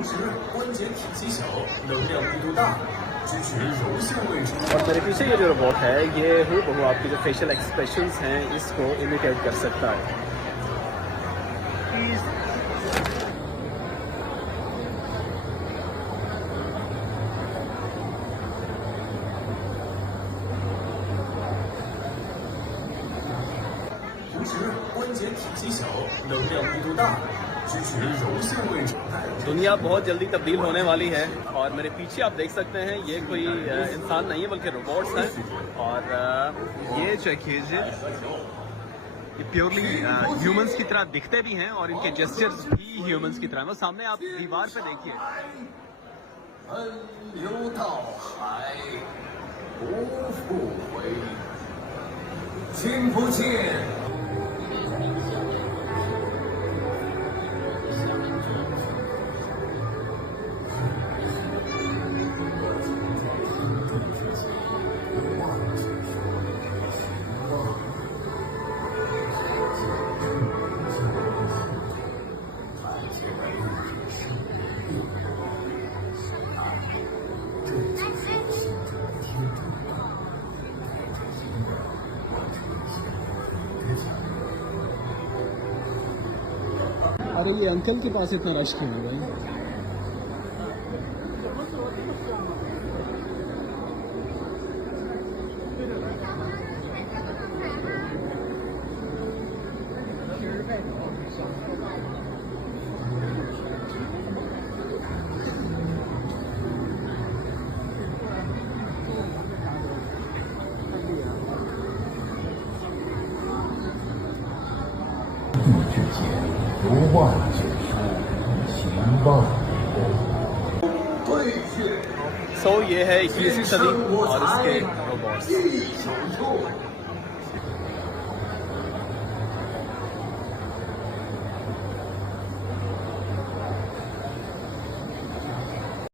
और मेरे पीछे ये जो रोबोट है ये हूबहू आपके जो फेशियल एक्सप्रेशंस हैं इसको इमिटेट कर सकता है। दुनिया बहुत जल्दी तब्दील होने वाली है और मेरे पीछे आप देख सकते हैं ये कोई इंसान नहीं है बल्कि रोबोट्स हैं। और ये चेक कीजिए, ये प्योरली ह्यूमंस की तरह दिखते भी हैं और इनके जेस्चर्स भी ह्यूमंस की तरह। वो सामने आप दीवार पे देखिए। अरे ये अंकल के पास इतना रश क्यों है भाई? सो ये है 21वीं सदी और इसके रोबोट्स।